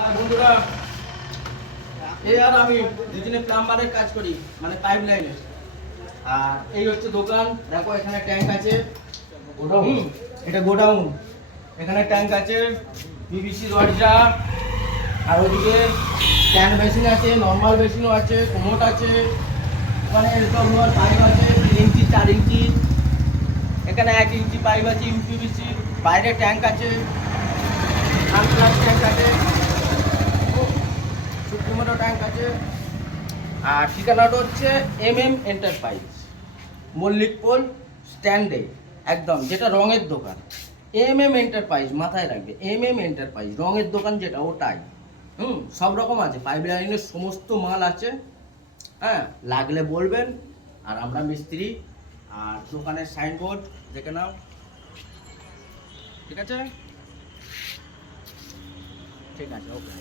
আর বন্ধুরা, এই আর আমি দুজনে প্লাম্বারের কাজ করি, মানে পাইপ লাইনের। আর এই হচ্ছে দোকান। দেখো এখানে ট্যাঙ্ক আছে, এটা গোডাউন। এখানে ট্যাঙ্ক আছে, পিভিসি দরজা, আর ওদিকে স্ট্যান্ড মেশিন আছে, নর্মাল মেশিনও আছে, কোমোট আছে। ওখানে এরকম লোহার পাইপ আছে 3 ইঞ্চি 4 ইঞ্চি। এখানে 1 ইঞ্চি পাইপ আছে ইউপিভিসি। বাইরে ট্যাঙ্ক আছে, সানপ্লাস ট্যাঙ্ক আছে, সুপ্রিমোটো ট্যাঙ্ক আছে। আর ঠিকানাটা হচ্ছে এন্টারপ্রাইজ, মল্লিকপোল স্ট্যান্ডে একদম, যেটা রঙের দোকান। এন্টারপ্রাইজ মাথায় রাখবে, এন্টারপ্রাইজ রঙের দোকান যেটা, ওটাই। সব রকম আছে, পাইপ লাইনের সমস্ত মাল আছে। হ্যাঁ, লাগলে বলবেন। আর আমরা মিস্ত্রি। আর দোকানের সাইনবোর্ড দেখে নাও, ঠিক আছে? ঠিক আছে, ওকে।